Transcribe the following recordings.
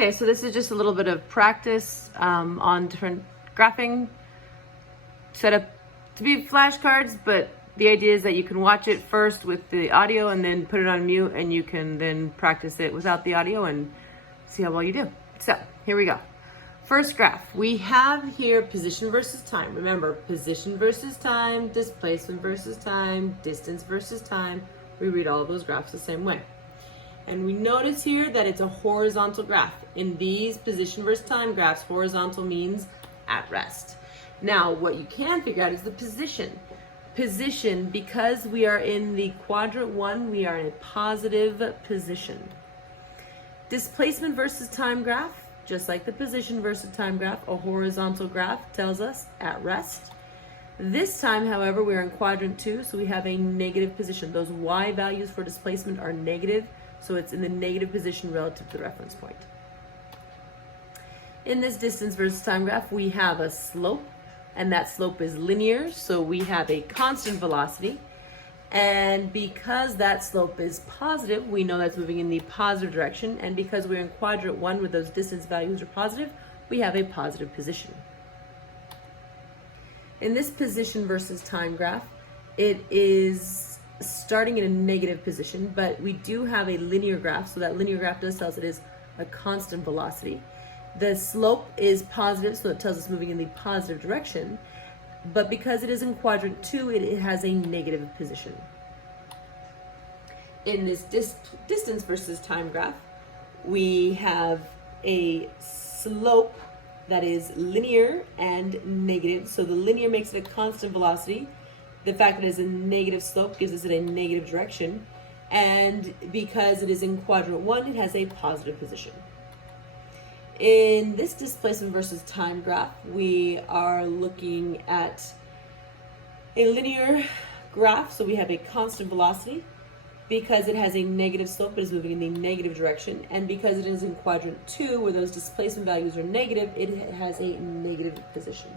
Okay, so this is just a little bit of practice on different graphing set up to be flashcards, but the idea is that you can watch it first with the audio and then put it on mute, and you can then practice it without the audio and see how well you do. So here we go. First graph, we have here position versus time. Remember, position versus time, displacement versus time, distance versus time. We read all of those graphs the same way. And we notice here that it's a horizontal graph. In these position versus time graphs, horizontal means at rest. Now, what you can figure out is the position. Position, because we are in the quadrant 1, we are in a positive position. Displacement versus time graph, just like the position versus time graph, a horizontal graph tells us at rest. This time, however, we're in quadrant 2, so we have a negative position. Those y values for displacement are negative, so it's in the negative position relative to the reference point. In this distance versus time graph, we have a slope, and that slope is linear, so we have a constant velocity. And because that slope is positive, we know that's moving in the positive direction, and because we're in quadrant 1 where those distance values are positive, we have a positive position. In this position versus time graph, it is starting in a negative position, but we do have a linear graph, so that linear graph does tell us it is a constant velocity. The slope is positive, so it tells us moving in the positive direction, but because it is in quadrant 2, it has a negative position. In this distance versus time graph, we have a slope that is linear and negative, so the linear makes it a constant velocity. The fact that it is a negative slope gives us a negative direction, and because it is in quadrant 1, it has a positive position. In this displacement versus time graph, we are looking at a linear graph, so we have a constant velocity. Because it has a negative slope, it is moving in the negative direction, and because it is in quadrant 2, where those displacement values are negative, it has a negative position.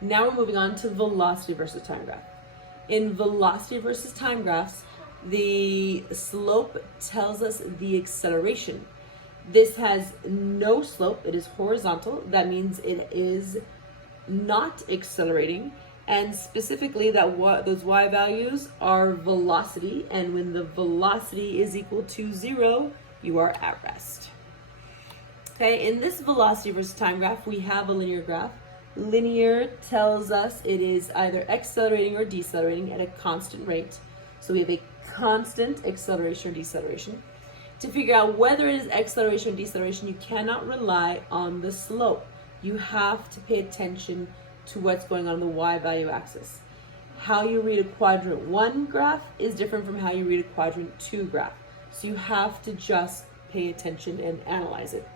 Now we're moving on to velocity versus time graph. In velocity versus time graphs, the slope tells us the acceleration. This has no slope, it is horizontal. That means it is not accelerating, and specifically that those y values are velocity, and when the velocity is equal to 0, you are at rest. Okay, in this velocity versus time graph, we have a linear graph. Linear tells us it is either accelerating or decelerating at a constant rate. So we have a constant acceleration or deceleration. To figure out whether it is acceleration or deceleration, you cannot rely on the slope. You have to pay attention to what's going on the y value axis. How you read a quadrant 1 graph is different from how you read a quadrant 2 graph. So you have to just pay attention and analyze it.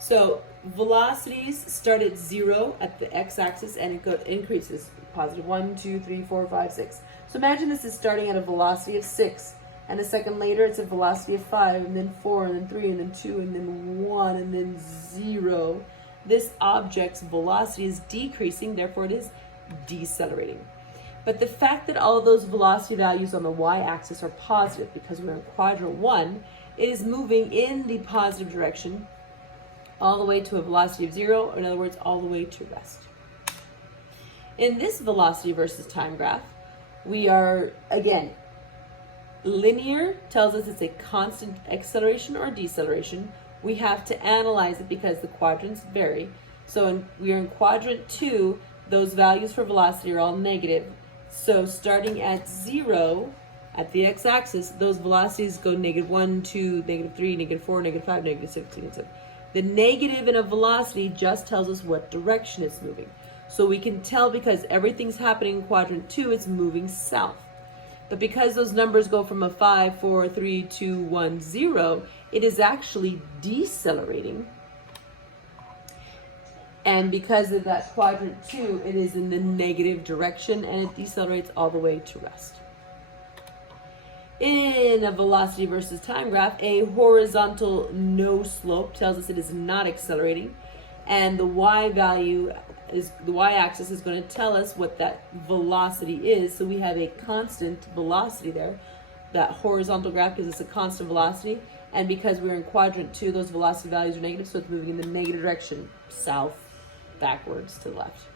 So velocities start at 0 at the x-axis, and it increases, positive 1, 2, 3, 4, 5, 6. So imagine this is starting at a velocity of 6, and a second later it's a velocity of 5, and then 4, and then 3, and then 2, and then 1, and then 0. This object's velocity is decreasing, therefore it is decelerating. But the fact that all of those velocity values on the y-axis are positive, because we're in quadrant 1, it is moving in the positive direction all the way to a velocity of 0, or in other words, all the way to rest. In this velocity versus time graph, we are, again, linear tells us it's a constant acceleration or deceleration. We have to analyze it because the quadrants vary. So we are in quadrant 2, those values for velocity are all negative. So starting at 0 at the x-axis, those velocities go negative 1, 2, negative 3, negative 4, negative 5, negative 6, negative 7. The negative in a velocity just tells us what direction it's moving. So we can tell because everything's happening in quadrant 2, it's moving south. But because those numbers go from a 5, 4, 3, 2, 1, 0, it is actually decelerating. And because of that quadrant 2, it is in the negative direction, and it decelerates all the way to rest. In a velocity versus time graph, a horizontal no slope tells us it is not accelerating, and the y value is, the y-axis is going to tell us what that velocity is. So we have a constant velocity there, that horizontal graph gives us a constant velocity. And because we're in quadrant 2, those velocity values are negative, so it's moving in the negative direction, south, backwards to the left.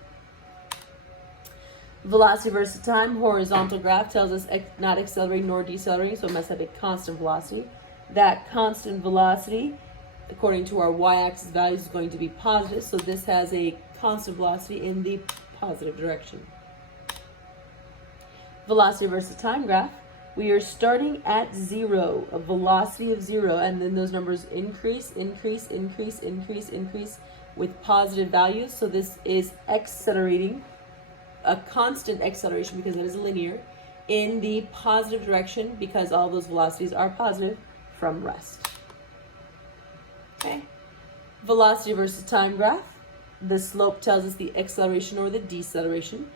Velocity versus time, horizontal graph tells us not accelerating nor decelerating, so it must have a constant velocity. That constant velocity, according to our y-axis values, is going to be positive, so this has a constant velocity in the positive direction. Velocity versus time graph, we are starting at 0, a velocity of 0, and then those numbers increase, increase, increase, increase, increase with positive values. So this is accelerating, a constant acceleration because it is linear, in the positive direction because all those velocities are positive from rest. Okay. Velocity versus time graph. The slope tells us the acceleration or the deceleration.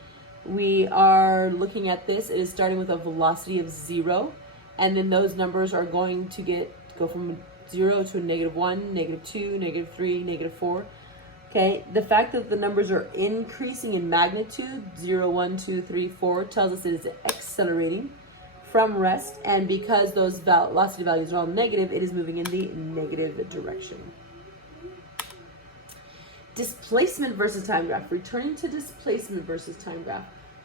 We are looking at this. It is starting with a velocity of 0, and then those numbers are going to go from 0 to a -1, -2, -3, -4. Okay, the fact that the numbers are increasing in magnitude, 0, 1, 2, 3, 4, tells us it is accelerating from rest, and because those velocity values are all negative, it is moving in the negative direction. Displacement versus time graph. Returning to displacement versus time graph.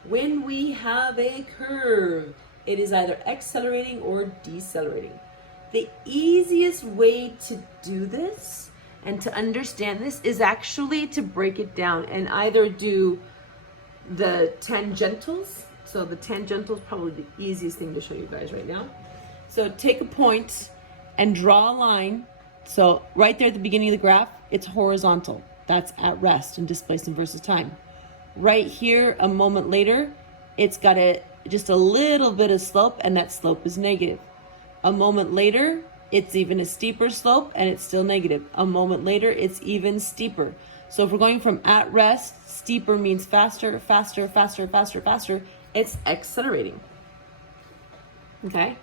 When we have a curve, it is either accelerating or decelerating. The easiest way to do this and to understand this is actually to break it down and either do the tangentials. So the tangential is probably the easiest thing to show you guys right now. So take a point and draw a line. So right there at the beginning of the graph, it's horizontal. That's at rest in displacement versus time. Right here, a moment later, it's got just a little bit of slope, and that slope is negative. A moment later, it's even a steeper slope, and it's still negative. A moment later, it's even steeper. So if we're going from at rest, steeper means faster, faster, faster, faster, faster. It's accelerating. Okay?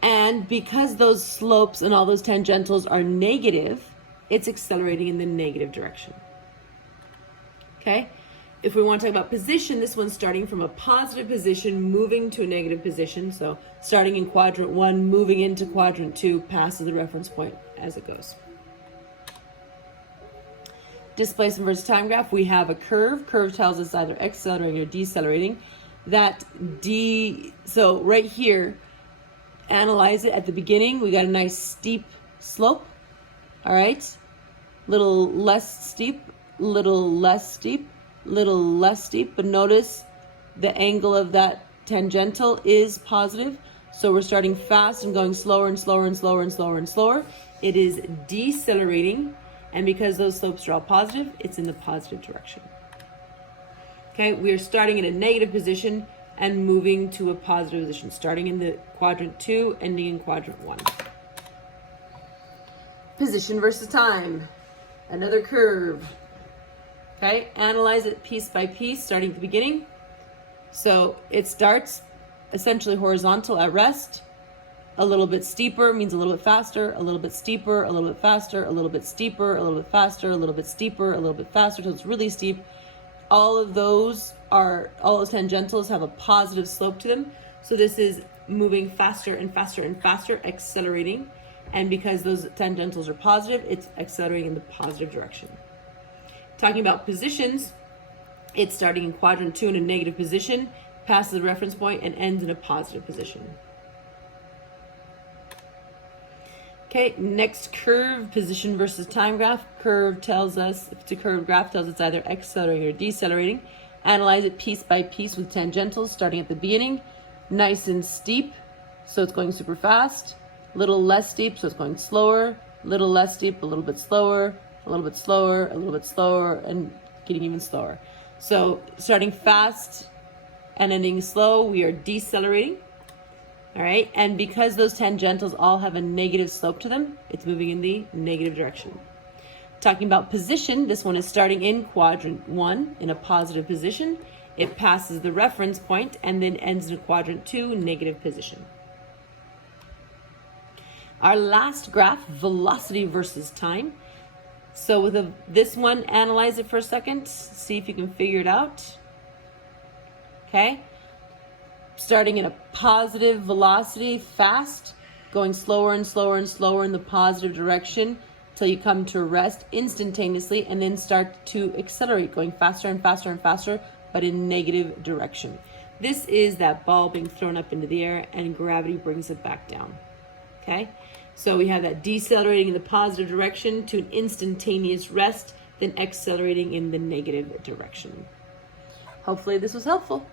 And because those slopes and all those tangentials are negative, it's accelerating in the negative direction. Okay? If we want to talk about position, this one's starting from a positive position, moving to a negative position. So starting in quadrant 1, moving into quadrant 2, passes the reference point as it goes. Displacement versus time graph, we have a curve. Curve tells us either accelerating or decelerating. So right here, analyze it at the beginning. We got a nice steep slope. All right. Little less steep, little less steep, little less steep, but notice the angle of that tangential is positive. So we're starting fast and going slower and slower and slower and slower and slower. It is decelerating, and because those slopes are all positive, it's in the positive direction. Okay, we're starting in a negative position and moving to a positive position, starting in the quadrant 2, ending in quadrant 1. Position versus time, another curve. Okay, analyze it piece by piece, starting at the beginning. So it starts essentially horizontal at rest. A little bit steeper means a little bit faster, a little bit steeper, a little bit faster, a little bit steeper, a little bit faster, a little bit steeper, a little bit faster, so it's really steep. All those tangentials have a positive slope to them. So this is moving faster and faster and faster, accelerating. And because those tangentials are positive, it's accelerating in the positive direction. Talking about positions, it's starting in quadrant 2 in a negative position, passes the reference point, and ends in a positive position. Okay, next curve, position versus time graph. Curve tells us, if it's a curved graph, tells it's either accelerating or decelerating. Analyze it piece by piece with tangentials, starting at the beginning. Nice and steep, so it's going super fast. Little less steep, so it's going slower. Little less steep, a little bit slower. A little bit slower, a little bit slower, and getting even slower. So starting fast and ending slow, we are decelerating. All right, and because those tangentials all have a negative slope to them, it's moving in the negative direction. Talking about position, this one is starting in quadrant 1 in a positive position. It passes the reference point and then ends in a quadrant 2 negative position. Our last graph, velocity versus time. So with this one, analyze it for a second, see if you can figure it out. Okay. starting in a positive velocity, fast, going slower and slower and slower in the positive direction till you come to rest instantaneously, and then start to accelerate, going faster and faster and faster, but in negative direction. This is that ball being thrown up into the air and gravity brings it back down. Okay? So we have that decelerating in the positive direction to an instantaneous rest, then accelerating in the negative direction. Hopefully this was helpful.